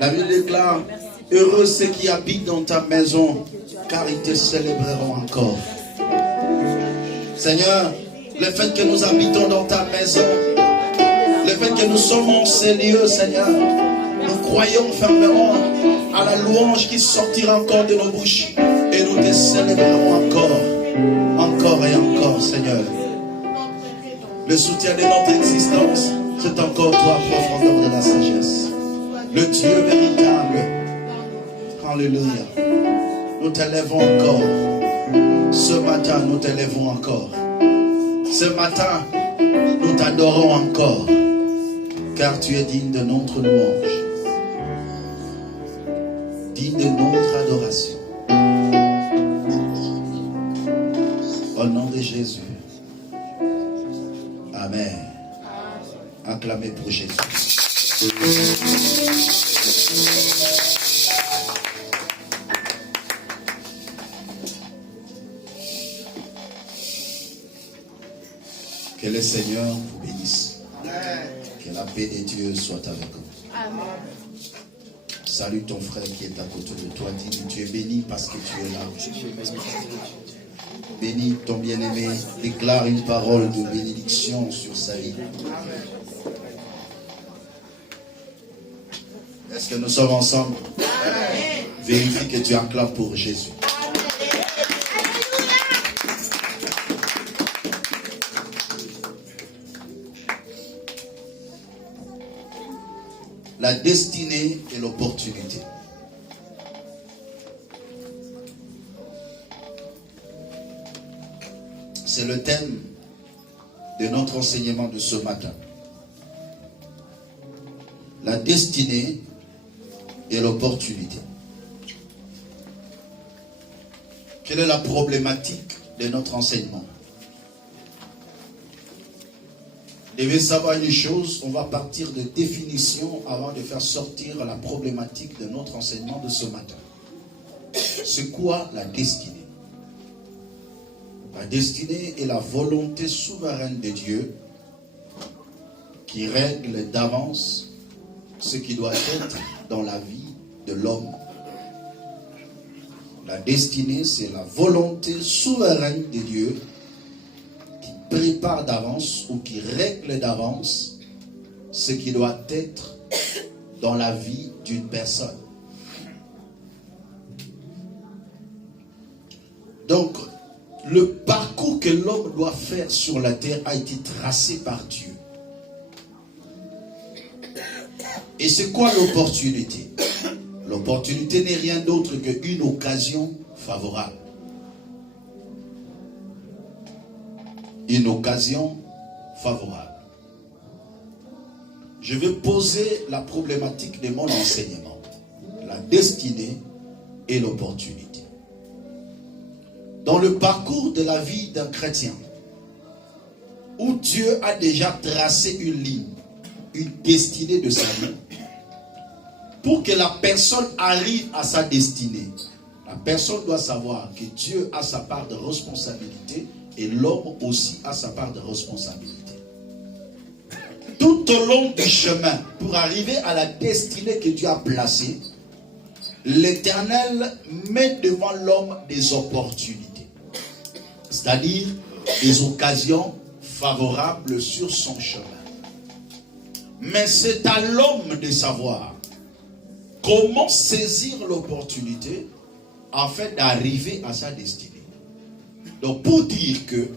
La Bible déclare, heureux ceux qui habitent dans ta maison, car ils te célébreront encore. Seigneur, le fait que nous habitons dans ta maison, le fait que nous sommes en ces lieux, Seigneur, nous croyons fermement à la louange qui sortira encore de nos bouches et nous te célébrerons encore et encore, Seigneur. Le soutien de notre existence, c'est encore toi, profondeur de la sagesse. Le Dieu véritable. Alléluia. Nous t'élèvons encore. Ce matin, nous t'élèvons encore. Ce matin, nous t'adorons encore. Car tu es digne de notre louange. Digne de notre adoration. Au nom de Jésus. Amen. Acclamez pour Jésus. Que le Seigneur vous bénisse. Que la paix de Dieu soit avec vous. Amen. Salue ton frère qui est à côté de toi. Dis-lui, tu es béni parce que tu es là. Bénis ton bien-aimé. Déclare une parole de bénédiction sur sa vie. Est-ce que nous sommes ensemble? Vérifie que tu acclames pour Jésus. La destinée et l'opportunité. C'est le thème de notre enseignement de ce matin. La destinée et l'opportunité. Quelle est la problématique de notre enseignement? Vous devez savoir une chose, on va partir de définition avant de faire sortir la problématique de notre enseignement de ce matin. C'est quoi la destinée? La destinée est la volonté souveraine de Dieu qui règle d'avance ce qui doit être dans la vie de l'homme. La destinée, c'est la volonté souveraine de Dieu qui prépare d'avance ou qui règle d'avance ce qui doit être dans la vie d'une personne. Donc, le parcours que l'homme doit faire sur la terre a été tracé par Dieu. Et c'est quoi l'opportunité? L'opportunité n'est rien d'autre qu'une occasion favorable. Une occasion favorable. Je vais poser la problématique de mon enseignement. La destinée et l'opportunité. Dans le parcours de la vie d'un chrétien, où Dieu a déjà tracé une ligne, une destinée de sa vie, pour que la personne arrive à sa destinée, la personne doit savoir que Dieu a sa part de responsabilité et l'homme aussi a sa part de responsabilité. Tout au long du chemin, pour arriver à la destinée que Dieu a placée, l'Éternel met devant l'homme des opportunités. C'est-à-dire des occasions favorables sur son chemin. Mais c'est à l'homme de savoir comment saisir l'opportunité afin d'arriver à sa destinée. Donc pour dire que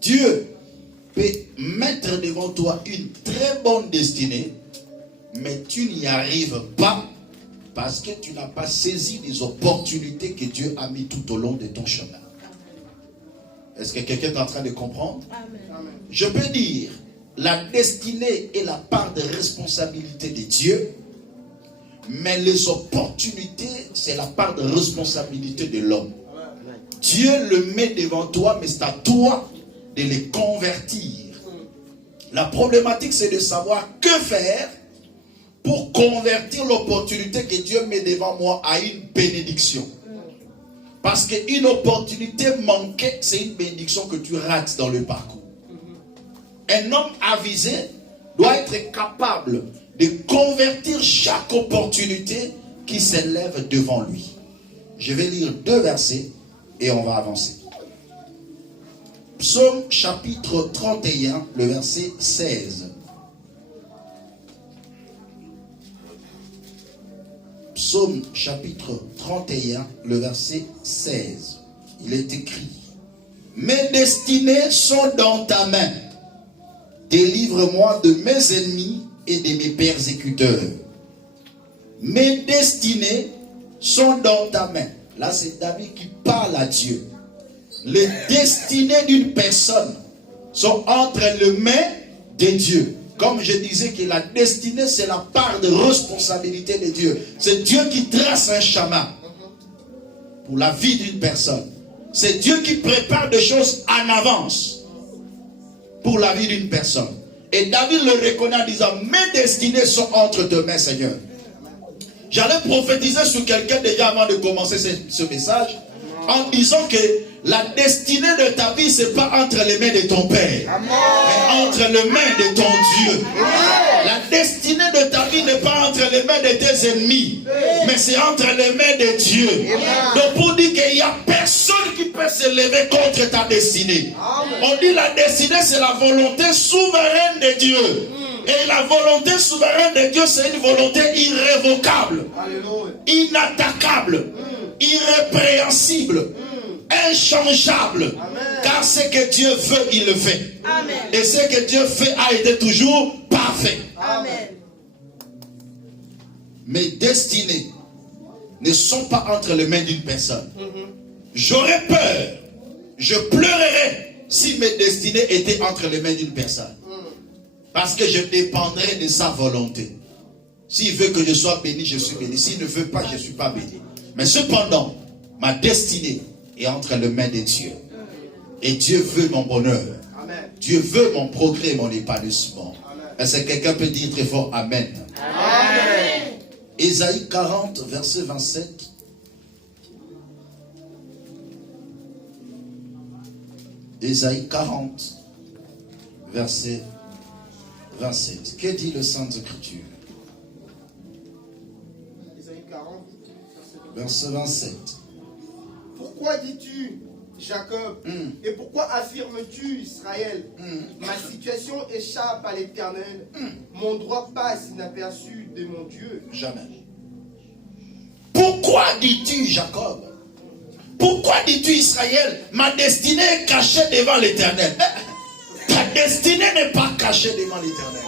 Dieu peut mettre devant toi une très bonne destinée, mais tu n'y arrives pas parce que tu n'as pas saisi les opportunités que Dieu a mis tout au long de ton chemin. Est-ce que quelqu'un est en train de comprendre? Amen. Je peux dire, la destinée est la part de responsabilité de Dieu, mais les opportunités, c'est la part de responsabilité de l'homme. Dieu le met devant toi, mais c'est à toi de les convertir. La problématique, c'est de savoir que faire pour convertir l'opportunité que Dieu met devant moi à une bénédiction. Parce qu'une opportunité manquée, c'est une bénédiction que tu rates dans le parcours. Un homme avisé doit être capable de convertir chaque opportunité qui s'élève devant lui. Je vais lire 2 versets et on va avancer. Psaume chapitre 31, le verset 16. Psaume chapitre 31, le verset 16. Il est écrit: mes destinées sont dans ta main. Délivre-moi de mes ennemis et de mes persécuteurs. Mes destinées sont dans ta main. Là, c'est David qui parle à Dieu. Les destinées d'une personne sont entre les mains de Dieu. Comme je disais que la destinée, c'est la part de responsabilité de Dieu. C'est Dieu qui trace un chemin pour la vie d'une personne. C'est Dieu qui prépare des choses en avance pour la vie d'une personne. Et David le reconnaît en disant: mes destinées sont entre tes mains, Seigneur. J'allais prophétiser sur quelqu'un déjà avant de commencer ce message, en disant que la destinée de ta vie, ce n'est pas entre les mains de ton Père, mais entre les mains de ton Dieu. La destinée de ta vie n'est pas entre les mains de tes ennemis, mais c'est entre les mains de Dieu. Donc pour dire qu'il n'y a personne qui peut se lever contre ta destinée. On dit la destinée, c'est la volonté souveraine de Dieu. Et la volonté souveraine de Dieu, c'est une volonté irrévocable, inattaquable, irrépréhensible, inchangeable. Car ce que Dieu veut, il le fait. Amen. Et ce que Dieu fait a été toujours parfait. Amen. Mes destinées ne sont pas entre les mains d'une personne. J'aurais peur, je pleurerais si mes destinées étaient entre les mains d'une personne. Parce que je dépendrai de sa volonté. S'il veut que je sois béni, je suis béni. S'il ne veut pas, je ne suis pas béni. Mais cependant, ma destinée est entre les mains de Dieu. Et Dieu veut mon bonheur. Amen. Dieu veut mon progrès, mon épanouissement. Est-ce que quelqu'un peut dire très fort Amen? Amen. Ésaïe 40, verset 27. Ésaïe 40, verset 27. Que dit le Sainte Écriture? Ésaïe 40, verset 27. Pourquoi dis-tu Jacob, et pourquoi affirmes-tu Israël? Ma situation échappe à l'Éternel, mon droit passe inaperçu de mon Dieu. Jamais. Pourquoi dis-tu Jacob? Pourquoi dis-tu Israël? Ma destinée est cachée devant l'Éternel. Ta destinée n'est pas cachée devant l'Éternel.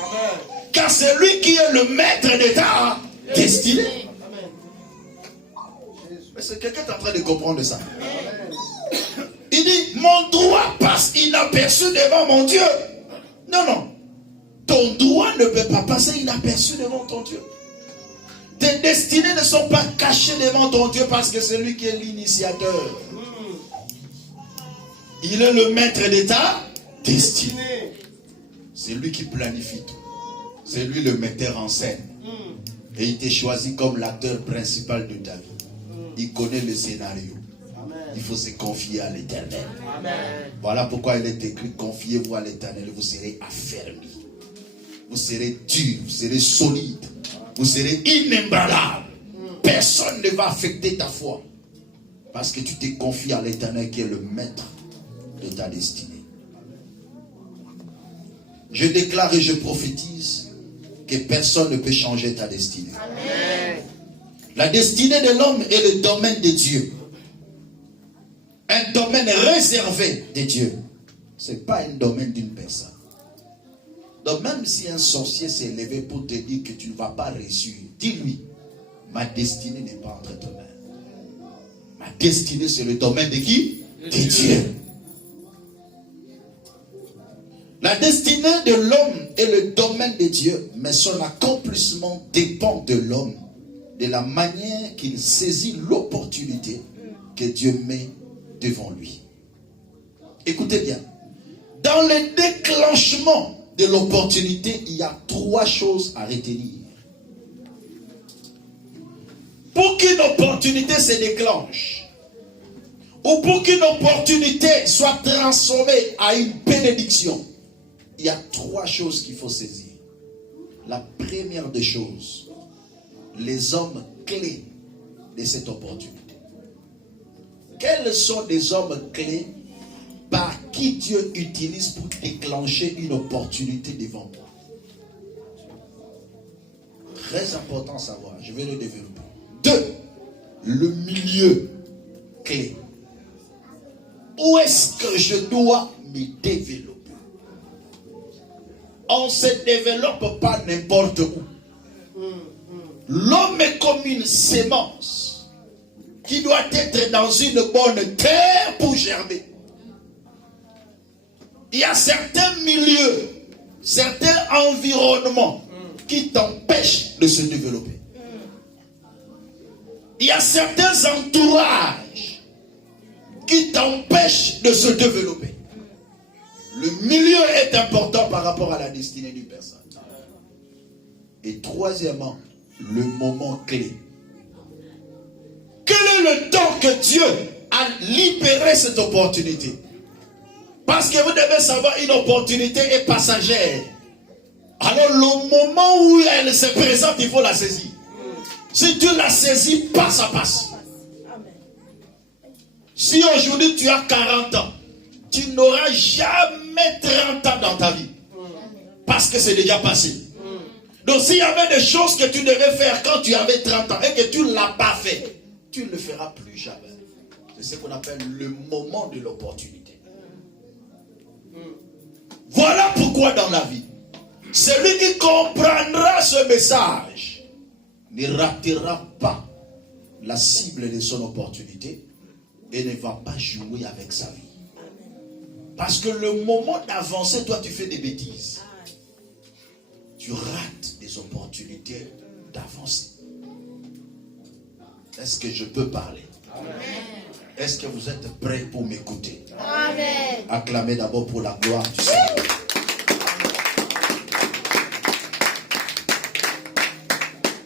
Car c'est lui qui est le maître de ta destinée. Est-ce que quelqu'un est en train de comprendre ça? Il dit, mon droit passe inaperçu devant mon Dieu. Non, non. Ton droit ne peut pas passer inaperçu devant ton Dieu. Tes destinées ne sont pas cachées devant ton Dieu parce que c'est lui qui est l'initiateur. Il est le maître de ta destinée. C'est lui qui planifie tout. C'est lui le metteur en scène. Et il t'a choisi comme l'acteur principal de ta vie. Il connaît le scénario. Il faut se confier à l'Éternel. Voilà pourquoi il est écrit: confiez-vous à l'Éternel, vous serez affermis. Vous serez dur, vous serez solide. Vous serez inébranlable. Personne ne va affecter ta foi. Parce que tu t'es confié à l'Éternel qui est le maître de ta destinée. Je déclare et je prophétise que personne ne peut changer ta destinée. Amen. La destinée de l'homme est le domaine de Dieu. Un domaine réservé de Dieu. Ce n'est pas un domaine d'une personne. Donc même si un sorcier s'est levé pour te dire que tu ne vas pas réussir, dis-lui, ma destinée n'est pas entre tes mains. Ma destinée, c'est le domaine de qui? De Dieu. La destinée de l'homme est le domaine de Dieu, mais son accomplissement dépend de l'homme, de la manière qu'il saisit l'opportunité que Dieu met devant lui. Écoutez bien, dans le déclenchement de l'opportunité, il y a 3 choses à retenir. Pour qu'une opportunité se déclenche, ou pour qu'une opportunité soit transformée à une bénédiction, il y a 3 choses qu'il faut saisir. la première des choses, les hommes clés de cette opportunité. Quels sont les hommes clés par qui Dieu utilise pour déclencher une opportunité devant toi? Très important à savoir, je vais le développer. 2. Le milieu clé. Où est-ce que je dois me développer? On ne se développe pas n'importe où. L'homme est comme une sémence qui doit être dans une bonne terre pour germer. Il y a certains milieux, certains environnements qui t'empêchent de se développer. Il y a certains entourages qui t'empêchent de se développer. Le milieu est important par rapport à la destinée d'une personne. Et troisièmement, le moment clé. Quel est le temps que Dieu a libéré cette opportunité? Parce que vous devez savoir, une opportunité est passagère. Alors le moment où elle se présente, il faut la saisir. Si tu la saisis, pas ça passe. Si aujourd'hui tu as 40 ans, tu n'auras jamais 30 ans dans ta vie. Parce que c'est déjà passé. Donc s'il y avait des choses que tu devais faire quand tu avais 30 ans et que tu ne l'as pas fait, tu ne le feras plus jamais. C'est ce qu'on appelle le moment de l'opportunité. Voilà pourquoi dans la vie, celui qui comprendra ce message ne ratera pas la cible de son opportunité et ne va pas jouer avec sa vie. Parce que le moment d'avancer, toi tu fais des bêtises. Tu rates des opportunités d'avancer. Est-ce que je peux parler? Amen. Est-ce que vous êtes prêts pour m'écouter? Amen. Acclamez d'abord pour la gloire du Seigneur.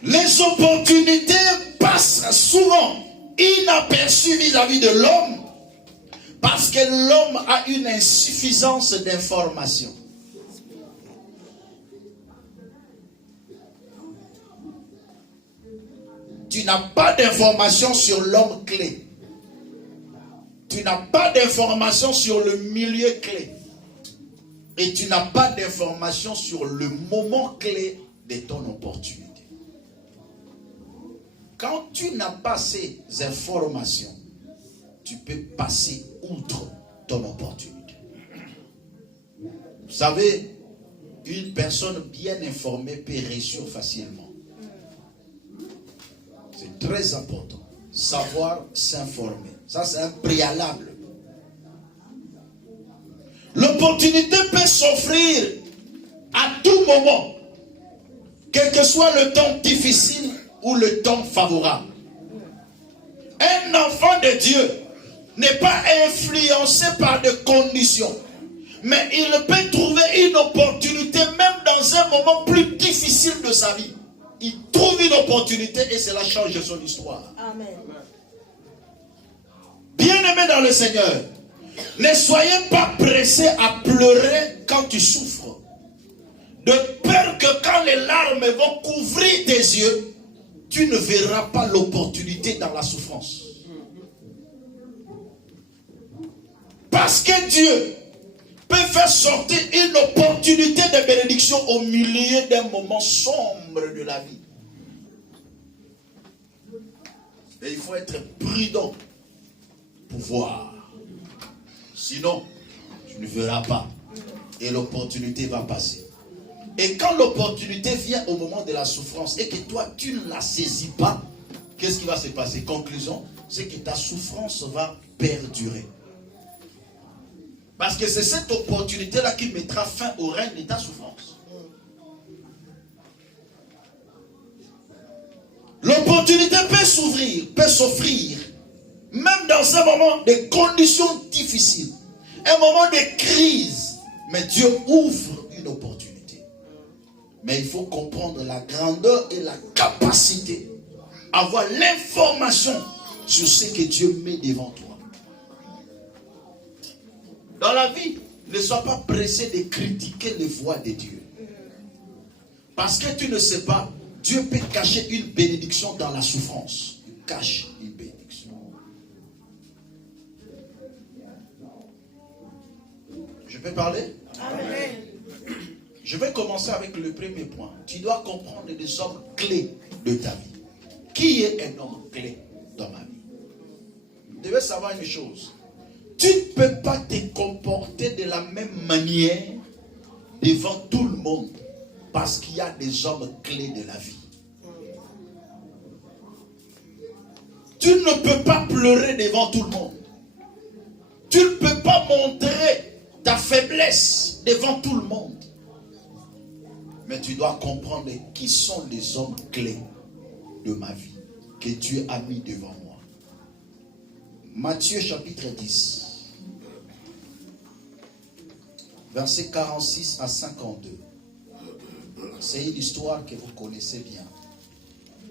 Les opportunités passent souvent inaperçues vis-à-vis de l'homme parce que l'homme a une insuffisance d'information. Tu n'as pas d'information sur l'homme clé. Tu n'as pas d'information sur le milieu clé. Et tu n'as pas d'information sur le moment clé de ton opportunité. Quand tu n'as pas ces informations, tu peux passer outre ton opportunité. Vous savez, une personne bien informée peut réussir facilement. C'est très important. Savoir s'informer. Ça, c'est un préalable. L'opportunité peut s'offrir à tout moment, quel que soit le temps difficile ou le temps favorable. Un enfant de Dieu n'est pas influencé par des conditions, mais il peut trouver une opportunité même dans un moment plus difficile de sa vie. Il trouve une opportunité et cela change son histoire. Amen. Bien-aimés dans le Seigneur, ne soyez pas pressés à pleurer quand tu souffres, de peur que quand les larmes vont couvrir tes yeux, tu ne verras pas l'opportunité dans la souffrance. Parce que Dieu peut faire sortir une opportunité de bénédiction au milieu d'un moment sombre de la vie. Et il faut être prudent pour voir. Sinon, tu ne verras pas. Et l'opportunité va passer. Et quand l'opportunité vient au moment de la souffrance et que toi, tu ne la saisis pas, qu'est-ce qui va se passer? Conclusion, c'est que ta souffrance va perdurer. Parce que c'est cette opportunité-là qui mettra fin au règne de ta souffrance. L'opportunité peut s'offrir, même dans un moment de conditions difficiles, un moment de crise. Mais Dieu ouvre une opportunité. Mais il faut comprendre la grandeur et la capacité, avoir l'information sur ce que Dieu met devant toi. Dans la vie, ne sois pas pressé de critiquer les voies de Dieu. Parce que tu ne sais pas, Dieu peut cacher une bénédiction dans la souffrance. Il cache une bénédiction. Je peux parler? Amen. Je vais commencer avec le premier point. Tu dois comprendre des hommes clés de ta vie. Qui est un homme clé dans ma vie? Vous devez savoir une chose. Tu ne peux pas te comporter de la même manière devant tout le monde parce qu'il y a des hommes clés de la vie. Tu ne peux pas pleurer devant tout le monde. Tu ne peux pas montrer ta faiblesse devant tout le monde. Mais tu dois comprendre qui sont les hommes clés de ma vie que Dieu a mis devant moi. Matthieu chapitre 10, versets 46 à 52. C'est une histoire que vous connaissez bien.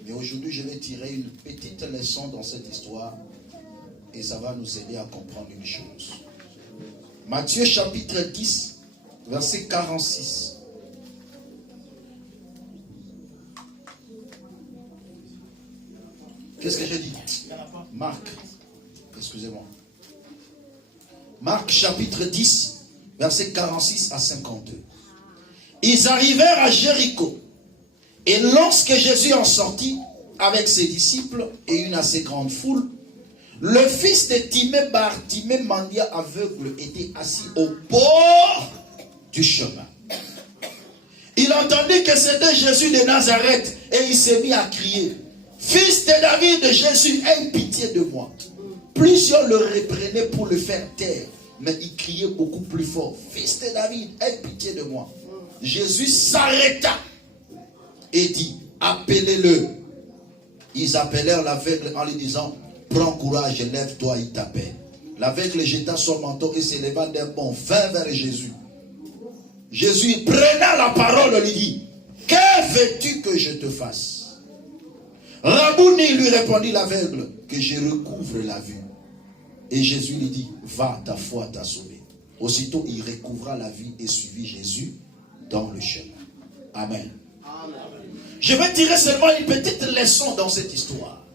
Mais aujourd'hui, je vais tirer une petite leçon dans cette histoire et ça va nous aider à comprendre une chose. Matthieu chapitre 10, verset 46. Qu'est-ce que j'ai dit? Marc, excusez-moi. Marc chapitre 10, verset 46 à 52. Ils arrivèrent à Jéricho. Et lorsque Jésus en sortit avec ses disciples et une assez grande foule, le fils de Timée, Bartimée, mendiant aveugle, était assis au bord du chemin. Il entendit que c'était Jésus de Nazareth et il s'est mis à crier: Fils de David, Jésus, aie pitié de moi. Plusieurs le reprenaient pour le faire taire, mais il criait beaucoup plus fort: Fils de David, aie pitié de moi. Jésus s'arrêta et dit: appelez-le. Ils appelèrent l'aveugle en lui disant: prends courage, lève-toi, il t'appelle. L'aveugle jeta son manteau et s'éleva d'un bond, vint vers Jésus. Jésus, prenant la parole, lui dit: que veux-tu que je te fasse? Rabouni, lui répondit l'aveugle, que je recouvre la vue. Et Jésus lui dit: va, ta foi t'a sauvé. Aussitôt il recouvra la vue et suivit Jésus dans le chemin. Amen. Amen. Je vais tirer seulement une petite leçon dans cette histoire.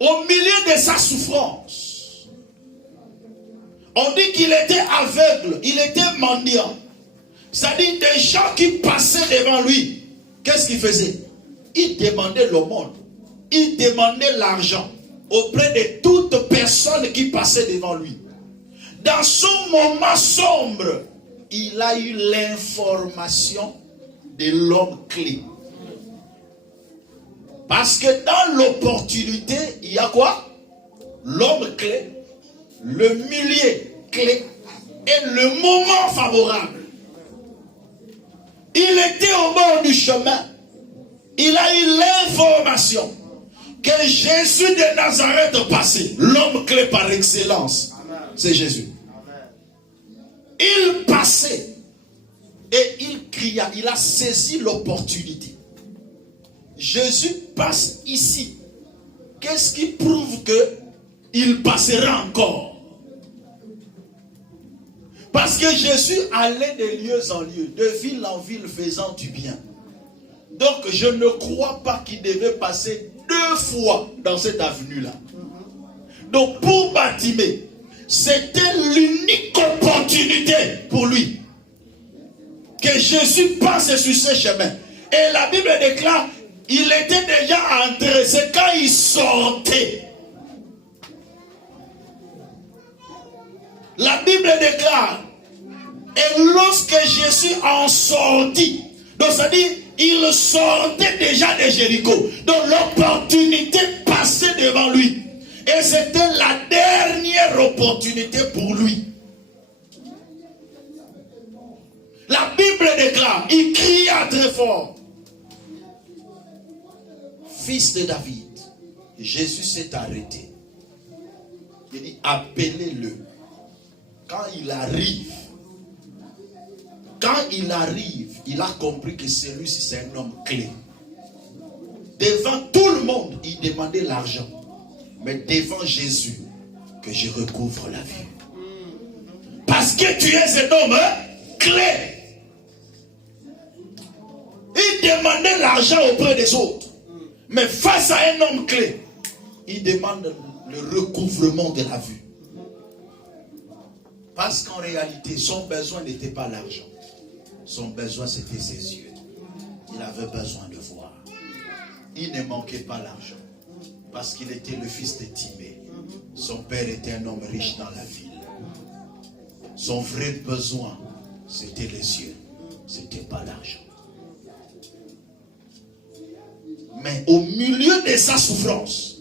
Au milieu de sa souffrance, on dit qu'il était aveugle, il était mendiant. C'est-à-dire des gens qui passaient devant lui. Qu'est-ce qu'il faisait? Il demandait l'aumône, il demandait l'argent auprès de toute personne qui passait devant lui. Dans son moment sombre, il a eu l'information de l'homme clé. Parce que dans l'opportunité, il y a quoi? L'homme clé, le milieu clé et le moment favorable. Il était au bord du chemin. Il a eu l'information que Jésus de Nazareth passait. L'homme clé par excellence, c'est Jésus. Il passait et il cria. Il a saisi l'opportunité. Jésus passe ici. Qu'est-ce qui prouve qu'il passera encore? Parce que Jésus allait de lieu en lieu, de ville en ville, faisant du bien. Donc je ne crois pas qu'il devait passer 2 fois dans cette avenue-là. Donc pour Bartimée, c'était l'unique opportunité pour lui que Jésus passe sur ce chemin. Et la Bible déclare: il était déjà entré. C'est quand il sortait. La Bible déclare: et lorsque Jésus en sortit, donc ça dit, il sortait déjà de Jéricho. Donc l'opportunité passait devant lui. Et c'était la dernière opportunité pour lui. La Bible déclare, il cria très fort: Fils de David. Jésus s'est arrêté. Il dit: appelez-le. Quand il arrive, il a compris que celui-ci c'est un homme clé. Devant tout le monde, il demandait l'argent. Mais devant Jésus, que je recouvre la vie. Parce que tu es un homme clé. demandait l'argent auprès des autres. Mais face à un homme clé, il demande le recouvrement de la vue. Parce qu'en réalité, son besoin n'était pas l'argent. Son besoin, c'était ses yeux. Il avait besoin de voir. Il ne manquait pas l'argent. Parce qu'il était le fils de Timée. Son père était un homme riche dans la ville. Son vrai besoin, c'était les yeux. C'était pas l'argent. Mais au milieu de sa souffrance,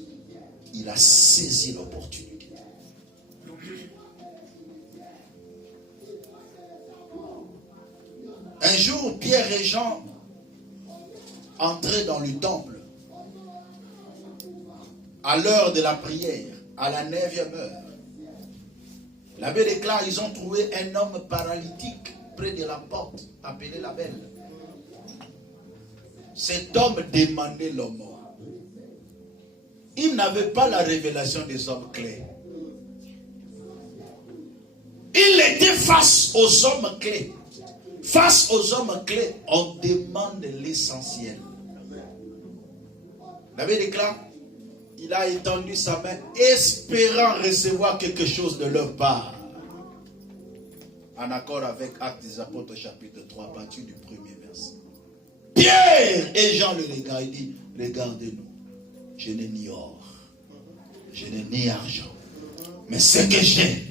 il a saisi l'opportunité. Un jour, Pierre et Jean entraient dans le temple à l'heure de la prière, à la 9e heure. La Bible déclare, ils ont trouvé un homme paralytique près de la porte, appelé la Belle. Cet homme demandait la mort. Il n'avait pas la révélation des hommes clés. Il était face aux hommes clés. Face aux hommes clés, on demande l'essentiel. La Bible déclare, il a étendu sa main, espérant recevoir quelque chose de leur part. En accord avec Actes des Apôtres, chapitre 3, à partir du 1er verset. Pierre et Jean le regardent, il dit, regardez-nous, je n'ai ni or, je n'ai ni argent, mais ce que j'ai,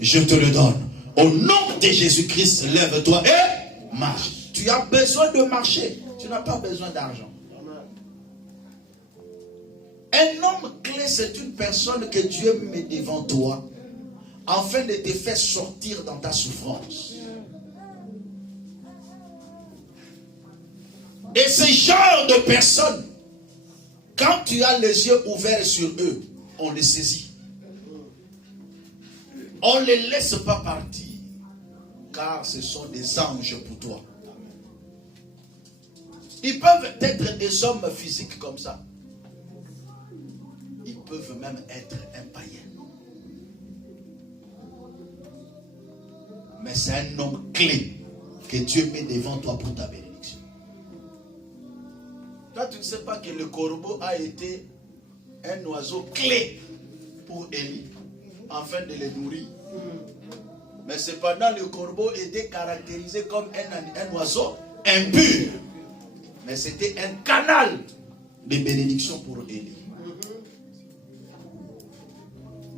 je te le donne. Au nom de Jésus-Christ, lève-toi et marche. Tu as besoin de marcher, tu n'as pas besoin d'argent. Un homme clé, c'est une personne que Dieu met devant toi afin de te faire sortir dans ta souffrance. Et ce genre de personnes, quand tu as les yeux ouverts sur eux, on les saisit. On ne les laisse pas partir, car ce sont des anges pour toi. Ils peuvent être des hommes physiques comme ça. Ils peuvent même être un païen. Mais c'est un homme clé que Dieu met devant toi pour ta bénédiction. Toi, tu ne sais pas que le corbeau a été un oiseau clé pour Élie, afin de les nourrir. Mais cependant, le corbeau était caractérisé comme un oiseau impur. Mais c'était un canal de bénédiction pour Élie.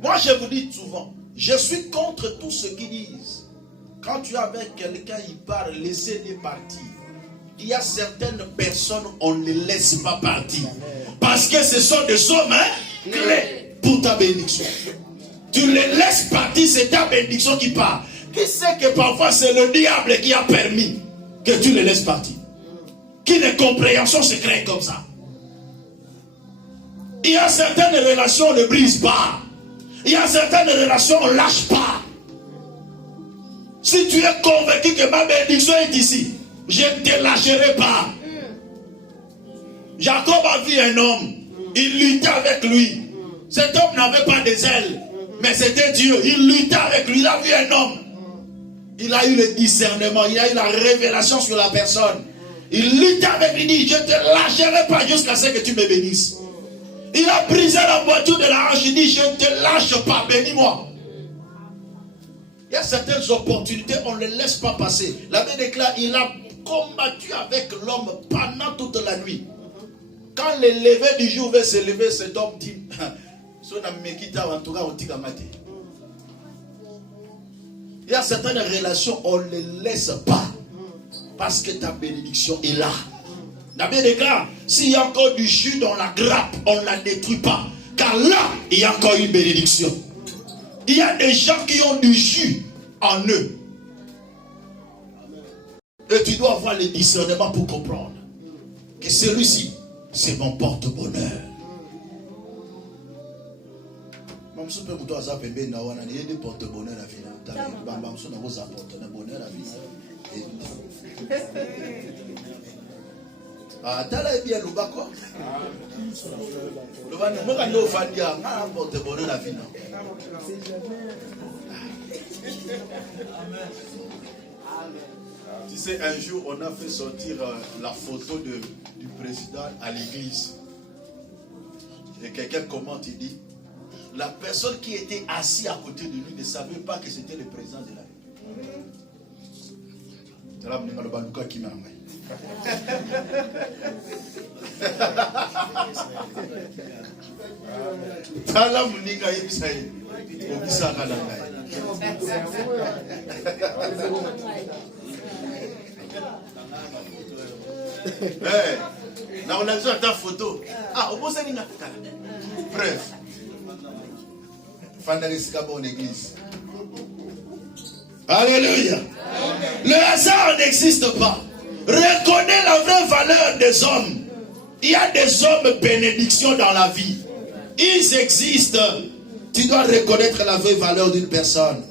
Moi, je vous dis souvent, je suis contre tous ceux qui disent, quand tu es avec quelqu'un, il parle, laissez-les partir. Il y a certaines personnes, on ne les laisse pas partir. Parce que ce sont des hommes clés pour ta bénédiction. Tu les laisses partir, c'est ta bénédiction qui part. Qui sait que parfois c'est le diable qui a permis que tu les laisses partir? Qui les compréhensions se créent comme ça? Il y a certaines relations, on ne brise pas. Il y a certaines relations, on ne lâche pas. Si tu es convaincu que ma bénédiction est ici, je ne te lâcherai pas. Jacob a vu un homme, il luttait avec lui. Cet homme n'avait pas des ailes, mais c'était Dieu. Il luttait avec lui, il a vu un homme. Il a eu le discernement, il a eu la révélation sur la personne. Il luttait avec lui, il dit, je ne te lâcherai pas jusqu'à ce que tu me bénisses. Il a brisé la voiture de la hanche, il dit, je ne te lâche pas, bénis-moi. Il y a certaines opportunités, on ne les laisse pas passer. La Bible déclare, il a combattu avec l'homme pendant toute la nuit. Quand le lever du jour va se lever, cet homme dit, il y a certaines relations, on ne les laisse pas. Parce que ta bénédiction est là. La Bible déclare, s'il y a encore du jus dans la grappe, on ne la détruit pas. Car là, il y a encore une bénédiction. Il y a des gens qui ont du jus en eux. Et tu dois avoir le discernement pour comprendre que celui-ci, c'est mon porte-bonheur. Porte-bonheur à ah, t'as la bien le bas quoi? Le bas, moi quand nous faisons dire, on a porte-bonheur la vie. Tu sais, un jour, on a fait sortir la photo du président à l'église. Et quelqu'un commente, il dit, la personne qui était assise à côté de lui ne savait pas que c'était le président de la République. C'est là le baluka qui m'a amené. Tala muninga yebisai. Obisa kala ngai. Na on a besoin de ta photo. Ah, obosa ninga kala. Bref. Fandarisika bonne église. Alléluia. Le hasard n'existe pas. Reconnais la vraie valeur des hommes. Il y a des hommes bénédictions dans la vie. Ils existent. Tu dois reconnaître la vraie valeur d'une personne.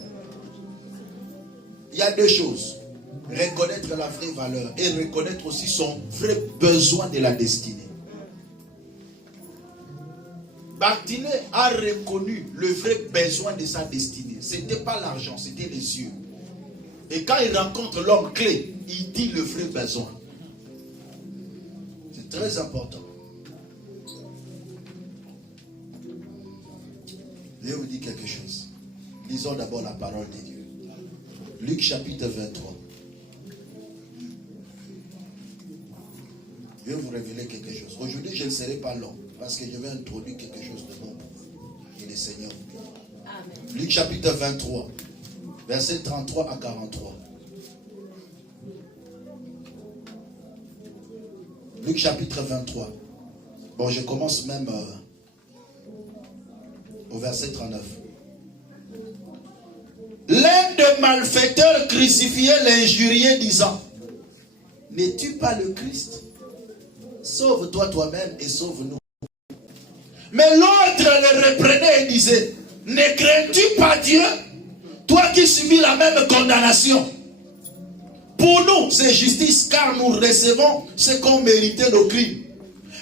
Il y a deux choses. Reconnaître la vraie valeur et reconnaître aussi son vrai besoin de la destinée. Bartimée a reconnu le vrai besoin de sa destinée. Ce n'était pas l'argent, c'était les yeux. Et quand il rencontre l'homme clé, il dit le vrai besoin. C'est très important. Je vais vous dire quelque chose. Lisons d'abord la parole de Dieu. Luc chapitre 23. Je vais vous révéler quelque chose. Aujourd'hui, je ne serai pas long parce que je vais introduire quelque chose de bon pour vous. Et le Seigneur vous bénisse. Luc chapitre 23, versets 33 à 43. Luc chapitre 23. Bon, je commence même au verset 39. L'un des malfaiteurs crucifiés l'injuriait disant, n'es-tu pas le Christ? Sauve-toi toi-même et sauve-nous. Mais l'autre le reprenait et disait, ne crains-tu pas Dieu, toi qui subis la même condamnation? Pour nous, c'est justice, car nous recevons ce qu'on méritait nos crimes.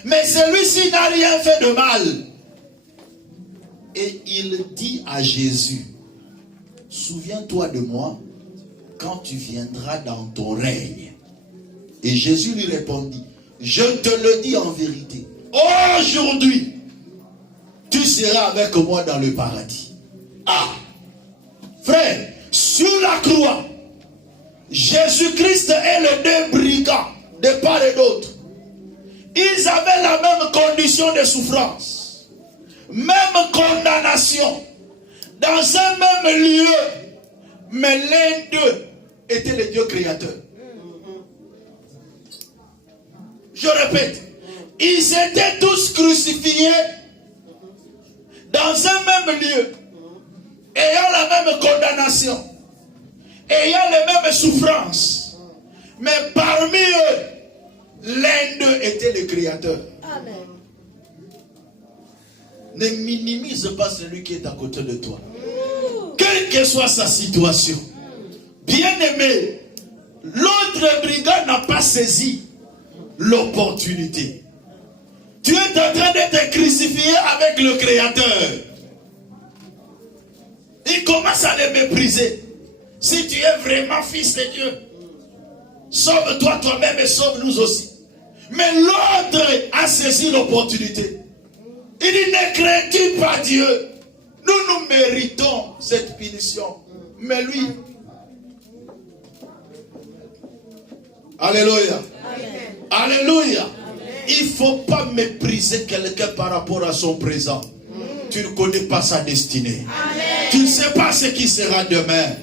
Mais celui-ci n'a rien fait de mal. Et il dit à Jésus, souviens-toi de moi quand tu viendras dans ton règne. Et Jésus lui répondit, je te le dis en vérité, aujourd'hui, tu seras avec moi dans le paradis. Ah, frère, sur la croix, Jésus-Christ et les deux brigands, de part et d'autre, ils avaient la même condition de souffrance, même condamnation, dans un même lieu, mais l'un d'eux était le Dieu créateur. Je répète, ils étaient tous crucifiés dans un même lieu, ayant la même condamnation, ayant les mêmes souffrances, mais parmi eux, l'un d'eux était le Créateur. Amen. Ne minimise pas celui qui est à côté de toi. Quelle que soit sa situation. Bien-aimé, l'autre brigand n'a pas saisi l'opportunité. Tu es en train d'être crucifié avec le Créateur. Il commence à le mépriser. Si tu es vraiment fils de Dieu, sauve-toi toi-même et sauve-nous aussi. Mais l'autre a saisi l'opportunité. Il dit, ne crains-tu pas Dieu? Nous méritons cette punition. Mais lui, alléluia. Amen. Alléluia. Amen. Il ne faut pas mépriser quelqu'un par rapport à son présent. Tu ne connais pas sa destinée. Amen. Tu ne sais pas ce qui sera demain.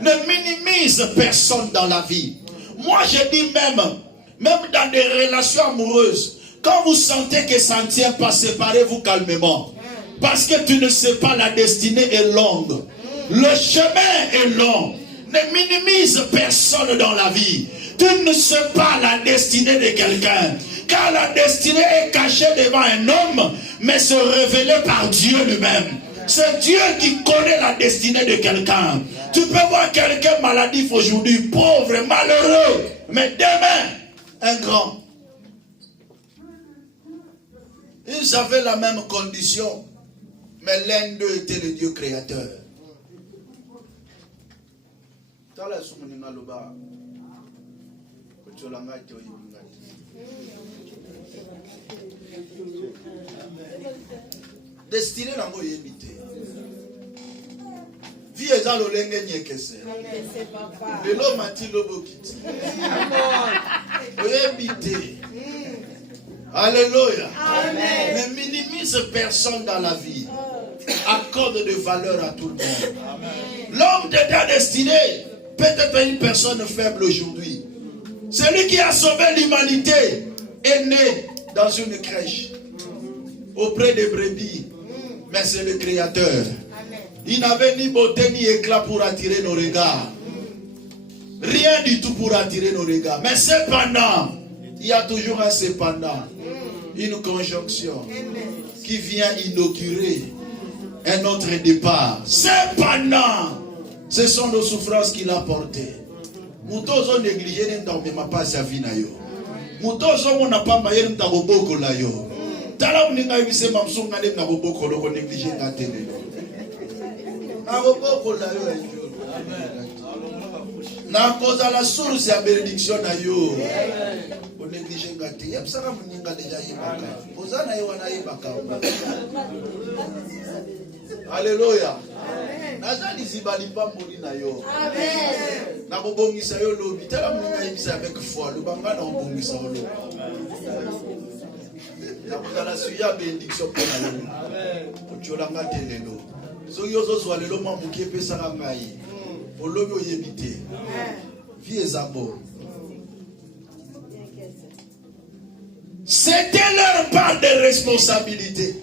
Ne minimise personne dans la vie. Moi, je dis même dans des relations amoureuses, quand vous sentez que ça ne tient pas, séparez-vous calmement. Parce que tu ne sais pas, la destinée est longue. Le chemin est long. Ne minimise personne dans la vie. Tu ne sais pas la destinée de quelqu'un. Car la destinée est cachée devant un homme, mais se révélée par Dieu lui-même. C'est Dieu qui connaît la destinée de quelqu'un. Tu peux voir quelqu'un maladif aujourd'hui, pauvre, malheureux, mais demain, un grand. Ils avaient la même condition, mais l'un d'eux était le Dieu créateur. Destiné dans mon yébité. Vie est dans le lenge nyekese. De l'homme a-t-il le bokiti. Yébité. Alléluia. Ne minimise personne dans la vie. Accorde de valeur à tout le monde. L'homme de ta destinée peut être une personne faible aujourd'hui. Celui qui a sauvé l'humanité est né dans une crèche auprès des brebis. Mais c'est le Créateur. Il n'avait ni beauté ni éclat pour attirer nos regards. Rien du tout pour attirer nos regards. Mais cependant, il y a toujours un cependant. Une conjonction qui vient inaugurer un autre départ. Cependant, ce sont nos souffrances qu'il a portées. Mutos ont négligé n'entendement pas sa vie na yo. Mutos ont n'a pas maillé n'taboboko la yo. Tala mninga yibise mamsunga ne n'aboboko loko négligé n'atene. Aboboko la yo yo. Na cause la source ya bénédiction na yo. On négligé ngate. Yep sara mninga déjà yibaka. Ozana yo wana yibaka. Alléluia. Nazali zibali pa moni na yo. Amen. Na bobongisa yo lobi tala mninga yibisa avec foi. Lubanga na bobongisa yo lobi. Na kutala suya bénédiction pour na yo. Amen. Ochola ngate lelo. So yo zo zwa lelo mamuki pesa ngai. Olobi oyebite. Amen. Vie ezabo. C'était leur part de responsabilité.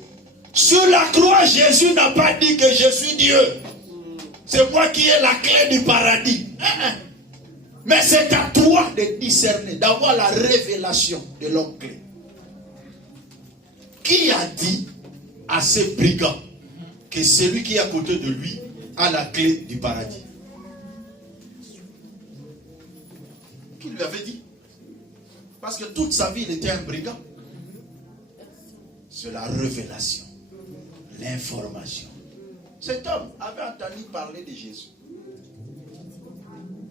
Sur la croix, Jésus n'a pas dit que je suis Dieu. C'est moi qui ai la clé du paradis. Mais c'est à toi de discerner, d'avoir la révélation de l'homme clé. Qui a dit à ces brigands que celui qui est à côté de lui a la clé du paradis? Qui lui avait dit? Parce que toute sa vie, il était un brigand. C'est la révélation, l'information. Cet homme avait entendu parler de Jésus.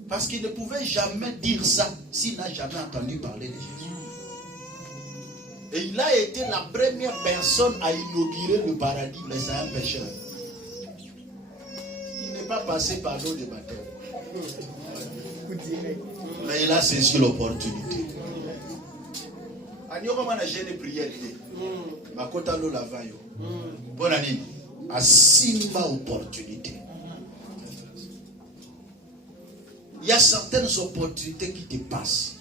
Parce qu'il ne pouvait jamais dire ça s'il n'a jamais entendu parler de Jésus. Et il a été la première personne à inaugurer le paradis, mais c'est un pécheur. Il n'est pas passé par l'eau de baptême. Mais il a saisi l'opportunité. Anyoko na jeune prière idée. Makota lo lavayo. Bonne année. Asimba opportunité. Il y a certaines opportunités qui te passent.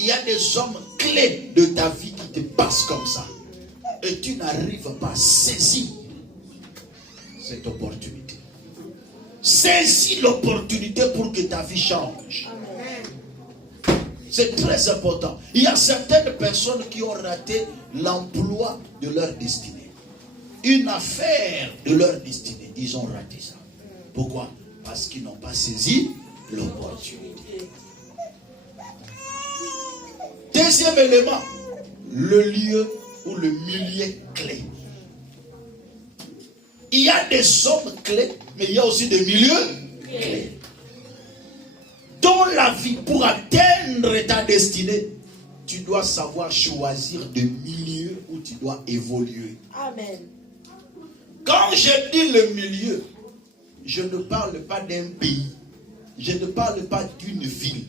Il y a des hommes clés de ta vie qui te passent comme ça. Et tu n'arrives pas à saisir cette opportunité. Saisis l'opportunité pour que ta vie change. C'est très important. Il y a certaines personnes qui ont raté l'emploi de leur destinée. Une affaire de leur destinée. Ils ont raté ça. Pourquoi? Parce qu'ils n'ont pas saisi l'opportunité. Deuxième élément, le lieu ou le milieu clé. Il y a des hommes clés, mais il y a aussi des milieux clés. Dans la vie, pour atteindre ta destinée, tu dois savoir choisir des milieux où tu dois évoluer. Amen. Quand je dis le milieu, je ne parle pas d'un pays, je ne parle pas d'une ville,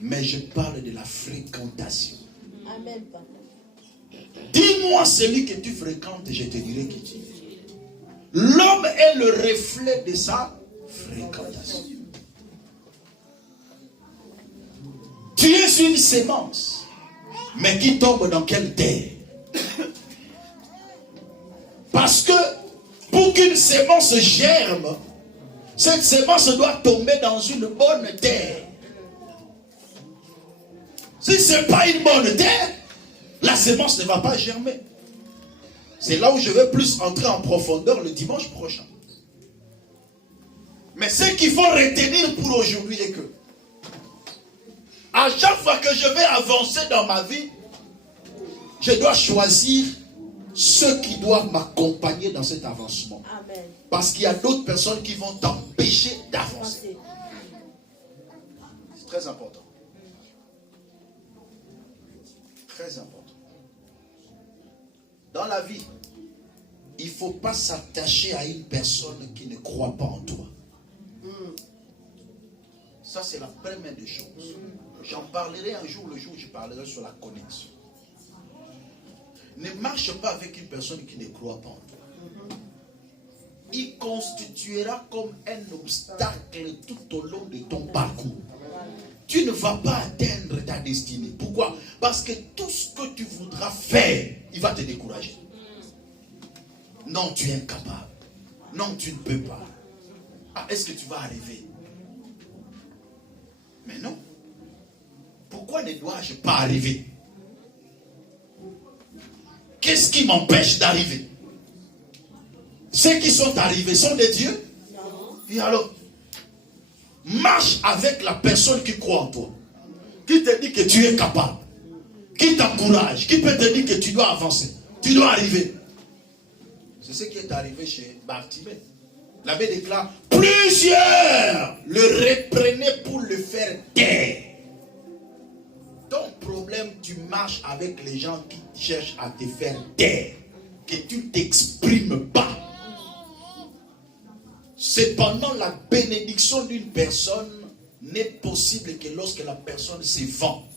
mais je parle de la fréquentation. Amen. Dis-moi celui que tu fréquentes, je te dirai qui tu es. L'homme est le reflet de sa fréquentation. Tu es une sémence, mais qui tombe dans quelle terre? Parce que pour qu'une sémence germe, cette sémence doit tomber dans une bonne terre. Si ce n'est pas une bonne terre, la sémence ne va pas germer. C'est là où je vais plus entrer en profondeur le dimanche prochain. Mais ce qu'il faut retenir pour aujourd'hui est que à chaque fois que je vais avancer dans ma vie, je dois choisir ceux qui doivent m'accompagner dans cet avancement. Amen. Parce qu'il y a d'autres personnes qui vont t'empêcher d'avancer. C'est très important. Très important. Dans la vie, il ne faut pas s'attacher à une personne qui ne croit pas en toi. Ça, c'est la première des choses. J'en parlerai un jour, le jour où je parlerai sur la connexion. Ne marche pas avec une personne qui ne croit pas en toi. Il constituera comme un obstacle tout au long de ton parcours. Tu ne vas pas atteindre ta destinée. Pourquoi? Parce que tout ce que tu voudras faire, il va te décourager. Non, tu es incapable. Non, tu ne peux pas. Ah, est-ce que tu vas arriver? Mais non. Pourquoi ne dois-je pas arriver? Qu'est-ce qui m'empêche d'arriver? Ceux qui sont arrivés sont des dieux? Non. Et alors, marche avec la personne qui croit en toi, qui te dit que tu es capable, qui t'encourage, qui peut te dire que tu dois avancer, tu dois arriver. C'est ce qui est arrivé chez Bartimée. L'abbé déclare, plusieurs le reprenaient pour le faire taire. Ton problème, tu marches avec les gens qui cherchent à te faire taire, que tu ne t'exprimes pas. Cependant, la bénédiction d'une personne n'est possible que lorsque la personne se vend.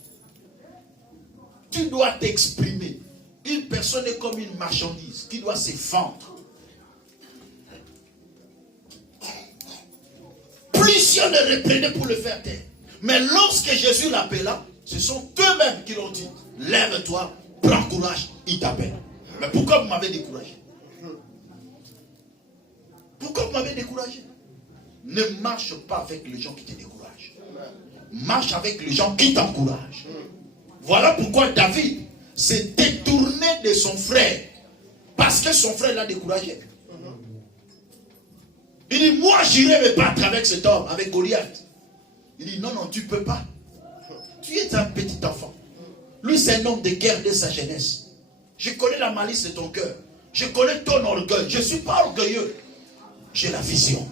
Tu dois t'exprimer. Une personne est comme une marchandise qui doit se vendre. Plusieurs le reprenaient pour le faire taire. Mais lorsque Jésus l'appela, ce sont eux-mêmes qui l'ont dit. Lève-toi, prends courage, il t'appelle. Mais pourquoi vous m'avez découragé? Pourquoi vous m'avez découragé? Ne marche pas avec les gens qui te découragent. Marche avec les gens qui t'encouragent. Voilà pourquoi David s'est détourné de son frère. Parce que son frère l'a découragé. Il dit, moi j'irai me battre avec cet homme, avec Goliath. Il dit, non, non, tu ne peux pas. Tu es un petit enfant. Lui, c'est un homme de guerre dès sa jeunesse. Je connais la malice de ton cœur. Je connais ton orgueil. Je ne suis pas orgueilleux. J'ai la vision.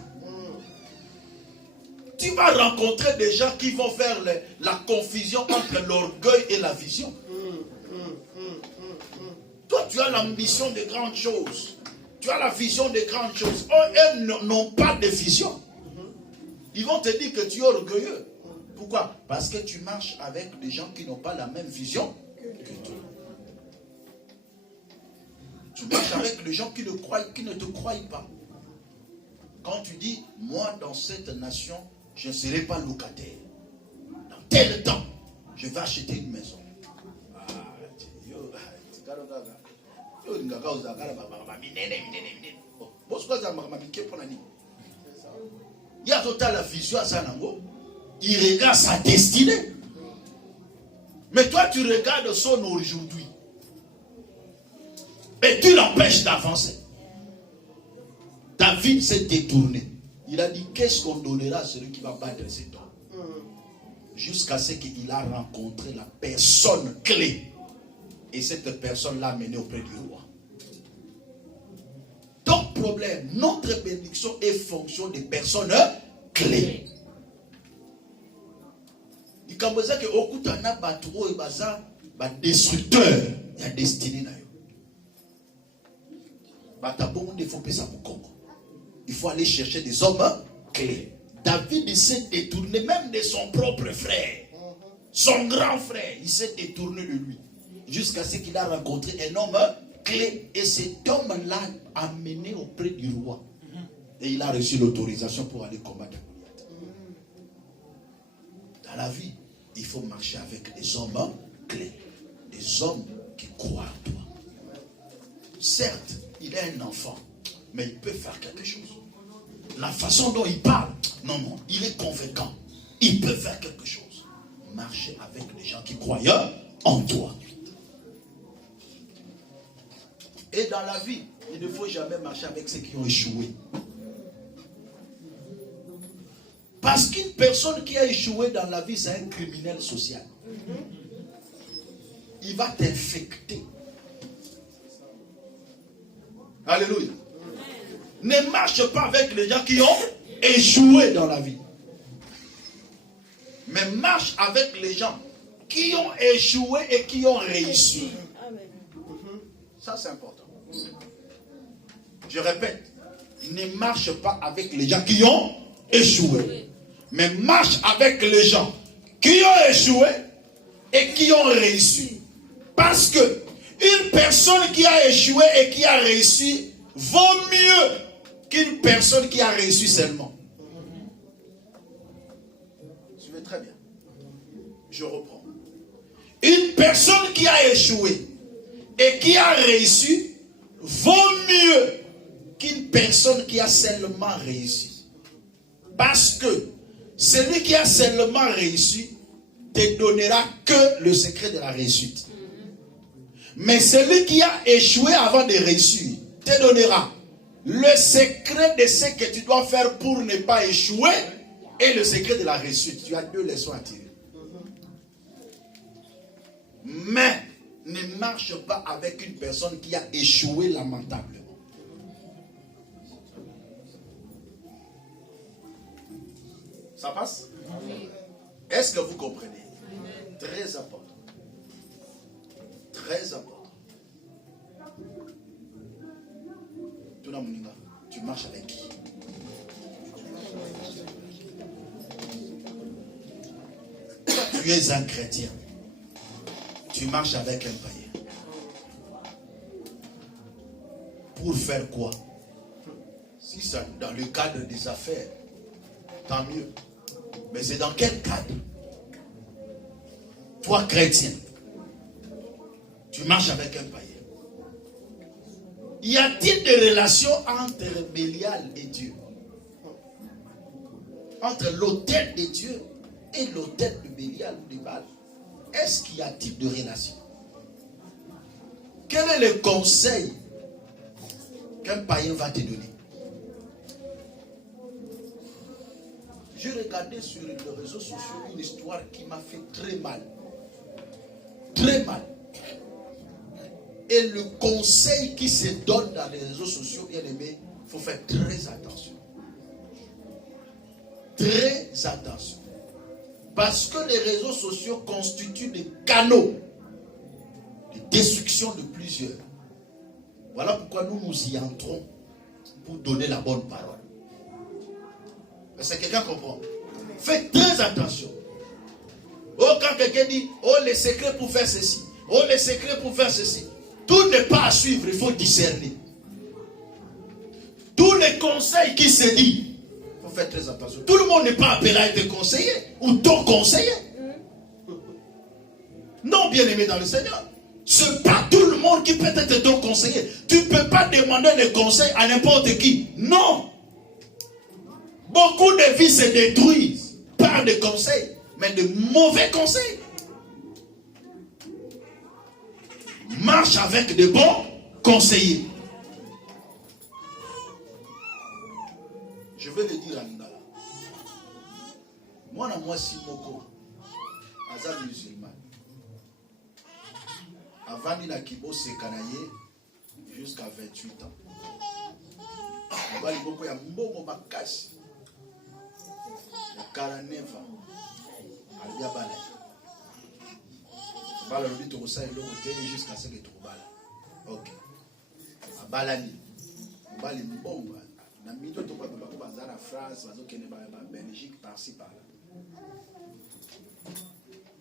Tu vas rencontrer des gens qui vont faire la confusion entre l'orgueil et la vision. Toi, tu as l'ambition de grandes choses. Tu as la vision de grandes choses. Eux n'ont pas de vision. Ils vont te dire que tu es orgueilleux. Pourquoi? Parce que tu marches avec des gens qui n'ont pas la même vision que toi. Tu marches avec les gens qui ne te croient pas. Quand tu dis, moi dans cette nation, je ne serai pas locataire. Dans tel temps, je vais acheter une maison. Il y a total la vision à Sanango. Il regarde sa destinée. Mais toi, tu regardes son aujourd'hui. Et tu l'empêches d'avancer. David s'est détourné. Il a dit, qu'est-ce qu'on donnera à celui qui va battre cet homme? Jusqu'à ce qu'il a rencontré la personne clé. Et cette personne l'a mené auprès du roi. Ton problème, notre bénédiction est fonction des personnes clés. Il y a des destructeurs. Il y a destinée. Il faut aller chercher des hommes clés. David s'est détourné même de son propre frère. Son grand frère, il s'est détourné de lui. Jusqu'à ce qu'il a rencontré un homme clé. Et cet homme-là a amené auprès du roi. Et il a reçu l'autorisation pour aller combattre Goliath. Dans la vie, il faut marcher avec des hommes clés. Des hommes qui croient en toi. Certes, il est un enfant, mais il peut faire quelque chose. La façon dont il parle, non, il est convaincant. Il peut faire quelque chose. Marcher avec les gens qui croient en toi. Et dans la vie, il ne faut jamais marcher avec ceux qui ont échoué. Parce qu'une personne qui a échoué dans la vie, c'est un criminel social. Il va t'infecter. Alléluia. Ne marche pas avec les gens qui ont échoué dans la vie. Mais marche avec les gens qui ont échoué et qui ont réussi. Ça, c'est important. Je répète, ne marche pas avec les gens qui ont échoué, mais marche avec les gens qui ont échoué et qui ont réussi. Parce que une personne qui a échoué et qui a réussi vaut mieux qu'une personne qui a réussi seulement. Suivez très bien. Je reprends. Une personne qui a échoué et qui a réussi vaut mieux qu'une personne qui a seulement réussi. Parce que celui qui a seulement réussi te donnera que le secret de la réussite. Mais celui qui a échoué avant de réussir te donnera le secret de ce que tu dois faire pour ne pas échouer et le secret de la réussite. Tu as deux leçons à tirer. Mais ne marche pas avec une personne qui a échoué lamentablement. Ça passe? Est-ce que vous comprenez? Très important. Très important. Tu marches avec qui? Tu es un chrétien. Tu marches avec un païen. Pour faire quoi? Si c'est dans le cadre des affaires, tant mieux. Mais c'est dans quel cadre? Toi, chrétien, tu marches avec un païen. Y a-t-il des relations entre Bélial et Dieu? Entre l'autel de Dieu et l'autel de Bélial ou de Baal? Est-ce qu'il y a-t-il de relation? Quel est le conseil qu'un païen va te donner? J'ai regardé sur les réseaux sociaux une histoire qui m'a fait très mal. Très mal. Et le conseil qui se donne dans les réseaux sociaux, bien aimé, il faut faire très attention. Très attention. Parce que les réseaux sociaux constituent des canaux de destruction de plusieurs. Voilà pourquoi nous nous y entrons pour donner la bonne parole. Est-ce que quelqu'un comprend? Faites très attention. Oh, quand quelqu'un dit, oh, les secrets pour faire ceci, oh, les secrets pour faire ceci. Tout n'est pas à suivre, il faut discerner. Tous les conseils qui se disent, il faut faire très attention. Tout le monde n'est pas appelé à être conseiller ou ton conseiller. Non, bien aimé dans le Seigneur. Ce n'est pas tout le monde qui peut être ton conseiller. Tu ne peux pas demander des conseils à n'importe qui. Non. Beaucoup de vies se détruisent par des conseils, mais de mauvais conseils. Marche avec de bons conseillers. Je vais le dire à Lingala. Moi, si Moko, Azam musulman, avant il a Kibo Sekanaye jusqu'à 28 ans. Il va y a Mbomo Makashi. Il y a 49 ans. Il y a Balai. Bala lobi to ça et l'autre jusqu'à ce que tu bala. OK. Abalani. Bali mbongo. Na mito to ba bazara France, bazo kene ba Belgique par-ci par-là.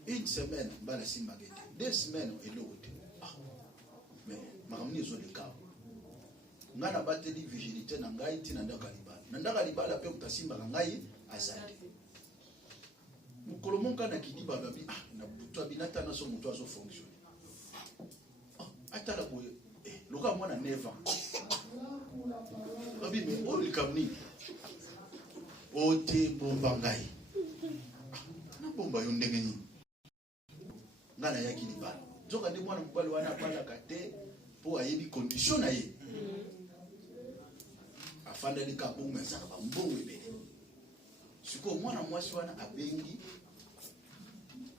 Une semaine, bala simbagete. 2 semaines et l'autre. Mais makamni zo le cas. Ngana bateli vigilité na ngai tina ndaka libala. Na ndaka libala pe kutasimba ngai azali. Mukolomonka na kidi bababi na buto binata na so muto azo fonctionner. Atala boye loka mwana 9 ans. Babi me o likamni. Ote bomba ngai. Na bomba yo ndenge ni. Ngana yaki libala. Zoka de mwana mobali wana bala kate po ayebi condition na ye. Afanda ni kabunga saka ba mbongo ebele. Siko mwana mwasi wana abengi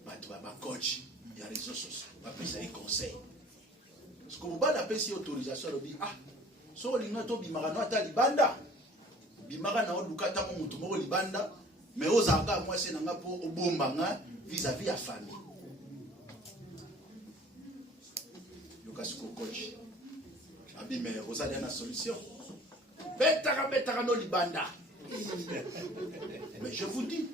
batu ba coach ya réseaux sociaux ba pesa des conseils. Siko mobala pesi autorisation lobi so linga to bimaka no ata libanda. Bimaka na odukata mo mutu moko libanda mais ozanga mwasi nanga po obomba nga vis-à-vis ya famille. Lukasuko coach. Abi mais vous avez une solution. Betara no libanda. Mais je vous dis.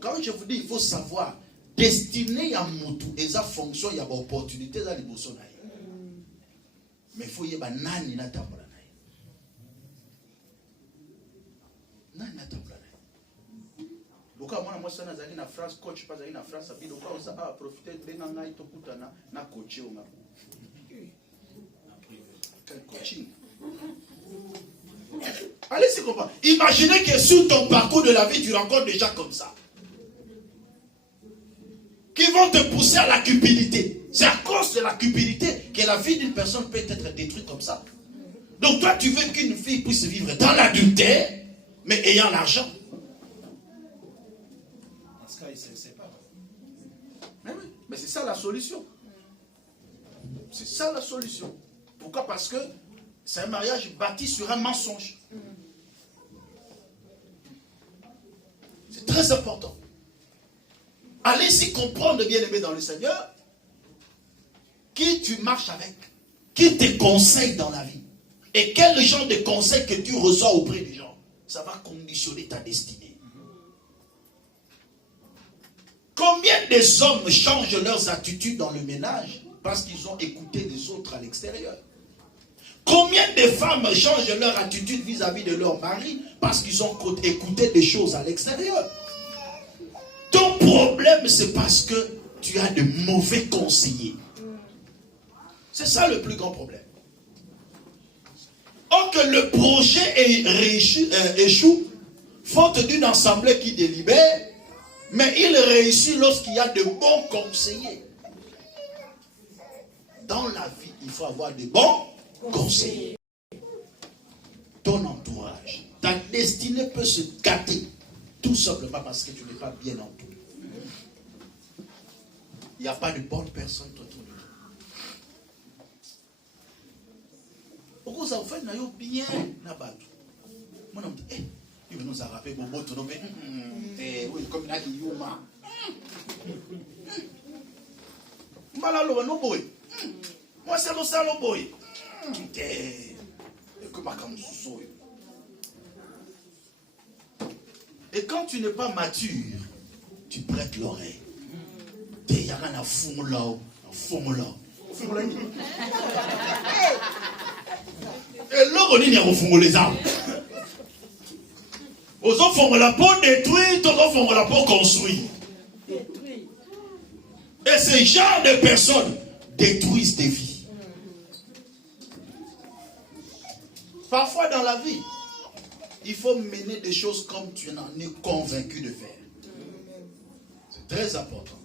Quand je vous dis, il faut savoir, destiné à Moutou, et sa fonction, il y a des opportunités dans les bossons. Mais il faut y avoir nani na tambula. Nani na tambula. Pourquoi moi ça n'a pas na France coach pas na France abi donc on ça a profiter de nanga ito kutana na coacher on a. Quel coaching. Allez, c'est comprendre. Imaginez que sur ton parcours de la vie, tu rencontres des gens comme ça. Qui vont te pousser à la cupidité. C'est à cause de la cupidité que la vie d'une personne peut être détruite comme ça. Donc toi, tu veux qu'une fille puisse vivre dans l'adultère, mais ayant l'argent. Dans ce cas, il se sépare. Mais oui, mais c'est ça la solution. C'est ça la solution. Pourquoi? Parce que c'est un mariage bâti sur un mensonge. C'est très important. Allez-y comprendre, bien-aimé dans le Seigneur, qui tu marches avec, qui te conseille dans la vie, et quel genre de conseils que tu reçois auprès des gens. Ça va conditionner ta destinée. Combien des hommes changent leurs attitudes dans le ménage parce qu'ils ont écouté les autres à l'extérieur? Combien de femmes changent leur attitude vis-à-vis de leur mari parce qu'ils ont écouté des choses à l'extérieur? Ton problème, c'est parce que tu as de mauvais conseillers. C'est ça le plus grand problème. Or que le projet échoue, faute d'une assemblée qui délibère, mais il réussit lorsqu'il y a de bons conseillers. Dans la vie, il faut avoir de bons conseiller. Ton entourage, ta destinée peut se gâter tout simplement parce que tu n'es pas bien entouré. Il n'y a pas de bonnes personnes autour de toi. Pourquoi ça vous fait bien n'abattu? Moi on me dit, il veut nous arraper Bobo tout le oui, comme il a dit Yuma. Malalo no boy. Moi c'est le salon boy. Et quand tu n'es pas mature, tu prêtes l'oreille. Il y a un fond là. Et là, on est au fond les arbres. Aux enfants, la peau détruite, aux enfants, la peau construite. Et ces genres de personnes détruisent des vies. Parfois dans la vie, il faut mener des choses comme tu en es convaincu de faire. C'est très important.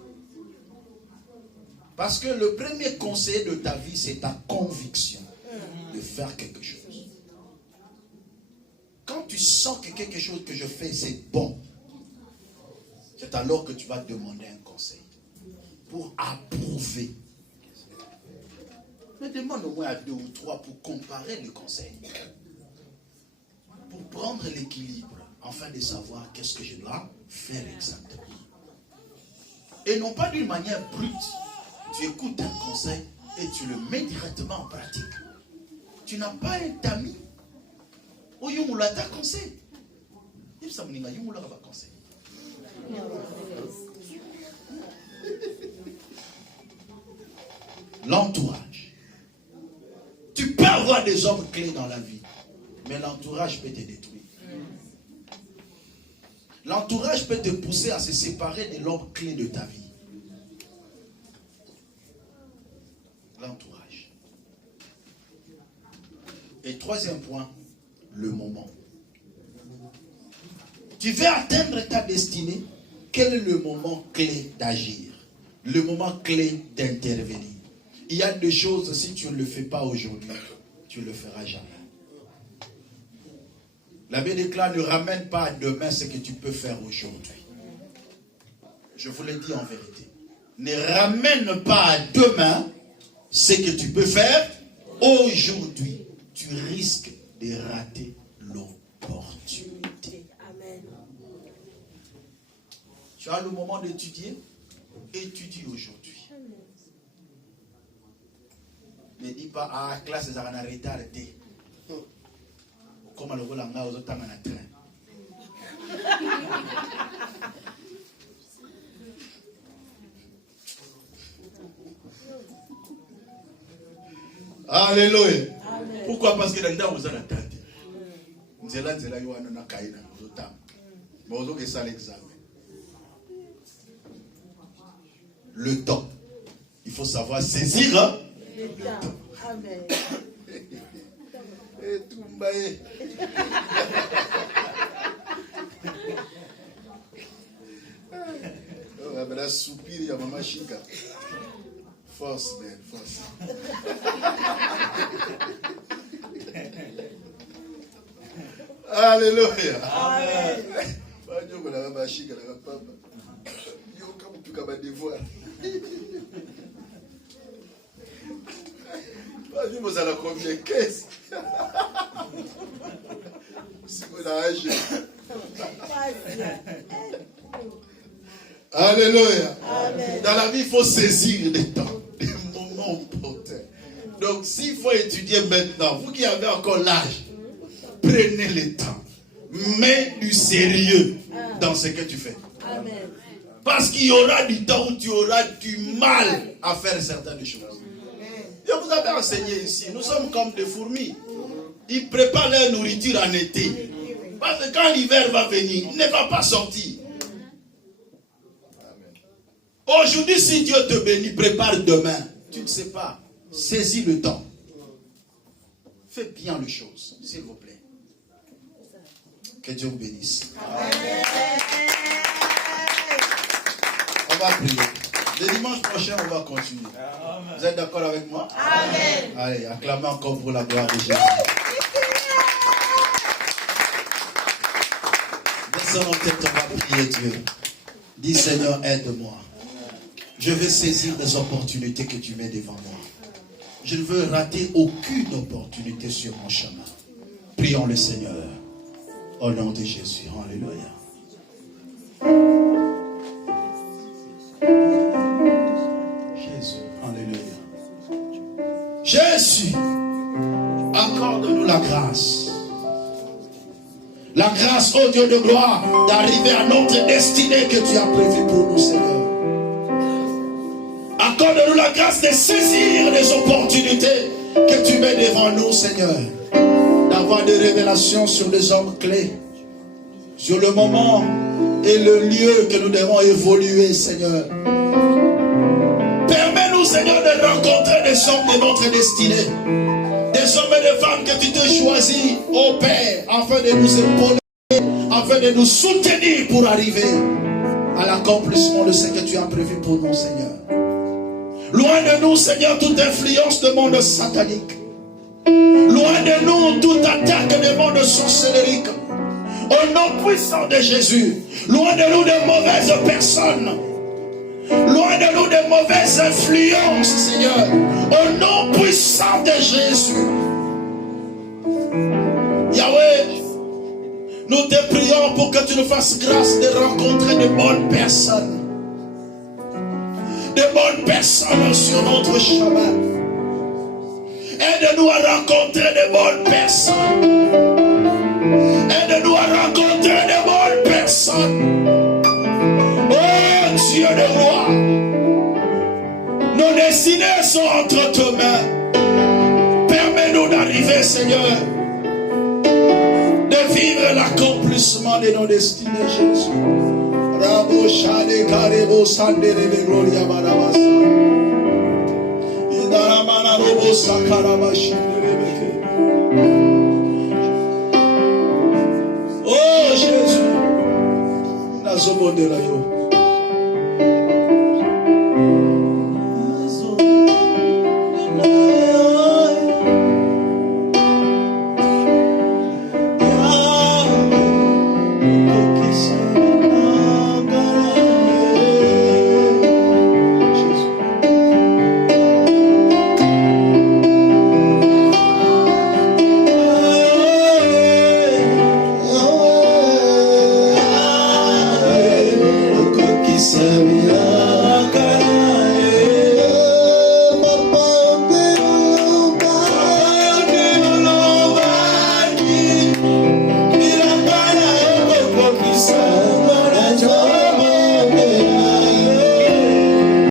Parce que le premier conseil de ta vie, c'est ta conviction de faire quelque chose. Quand tu sens que quelque chose que je fais, c'est bon, c'est alors que tu vas demander un conseil pour approuver. Mais demande au moins à 2 ou 3 pour comparer le conseil. Pour prendre l'équilibre, afin de savoir qu'est-ce que je dois faire exactement. Et non pas d'une manière brute. Tu écoutes un conseil et tu le mets directement en pratique. Tu n'as pas un tamis. Ou yumula ta conseil. Il ça m'inga yumula va conseil. L'entourage. Tu peux avoir des hommes clés dans la vie, mais l'entourage peut te détruire. L'entourage peut te pousser à se séparer de l'homme clé de ta vie. L'entourage. Et troisième point, le moment. Tu veux atteindre ta destinée, quel est le moment clé d'agir? Le moment clé d'intervenir. Il y a des choses, si tu ne le fais pas aujourd'hui, tu ne le feras jamais. La Bible déclare, ne ramène pas à demain ce que tu peux faire aujourd'hui. Je vous le dis en vérité. Ne ramène pas à demain ce que tu peux faire aujourd'hui. Tu risques de rater l'opportunité. Amen. Tu as le moment d'étudier, Étudie aujourd'hui. Ne dis pas, ah, classe, ça va arrêter. Comme le Rolanga aux autres en train. Alléluia. Amen. Pourquoi? Parce que dans vous en attendez. Nzela yoana na kaina ozotama. Bozo que ça l'examen. Le temps. Il faut savoir saisir le temps. Amen. Et tout mbaye. On va la soupir ya mama Chica. Force, man, force. Alléluia. Amen. Vous allez combien? 15. Si vous avez Alléluia. Amen. Dans la vie, il faut saisir les temps, les moments opportuns. Donc, s'il faut étudier maintenant, vous qui avez encore l'âge, prenez le temps. Mets du sérieux dans ce que tu fais. Amen. Parce qu'il y aura du temps où tu auras du mal à faire certaines choses. Je vous avais enseigné ici, nous sommes comme des fourmis. Ils préparent leur nourriture en été. Parce que quand l'hiver va venir, il ne va pas sortir. Aujourd'hui, si Dieu te bénit, prépare demain. Tu ne sais pas. Saisis le temps. Fais bien les choses, s'il vous plaît. Que Dieu vous bénisse. Amen. On va prier. Le dimanche prochain, on va continuer. Amen. Vous êtes d'accord avec moi? Amen. Allez, acclamez encore pour la gloire de Jésus. Descends en tête, on va prier Dieu. Dis Seigneur, aide-moi. Je veux saisir les opportunités que tu mets devant moi. Je ne veux rater aucune opportunité sur mon chemin. Prions le Seigneur. Au nom de Jésus. Alléluia. Jésus. Alléluia. Jésus. Accorde-nous la grâce. La grâce, ô Dieu de gloire, d'arriver à notre destinée que tu as prévue pour nous, Seigneur. Accorde-nous la grâce de saisir les opportunités que tu mets devant nous, Seigneur. D'avoir des révélations sur les hommes clés, sur le moment et le lieu que nous devons évoluer, Seigneur. Permets-nous, Seigneur, de rencontrer des hommes de notre destinée. Des hommes et des femmes que tu te choisis, ô Père, afin de nous épauler, afin de nous soutenir pour arriver à l'accomplissement de ce que tu as prévu pour nous, Seigneur. Loin de nous, Seigneur, toute influence de monde satanique. Loin de nous, toute attaque de monde sorcellérique. Au nom puissant de Jésus. Loin de nous de mauvaises personnes. Loin de nous de mauvaises influences, Seigneur. Au nom puissant de Jésus. Yahweh, nous te prions pour que tu nous fasses grâce de rencontrer de bonnes personnes. De bonnes personnes sur notre chemin. Aide-nous à rencontrer de bonnes personnes. Aide-nous à rencontrer de bonnes personnes. Oh Dieu de roi, nos destinées sont entre tes mains. Permets-nous d'arriver, Seigneur, de vivre l'accomplissement de nos destinées, Jésus. Rabo shade karebo sande de gloria barabasa. Idaramana robo sakaraba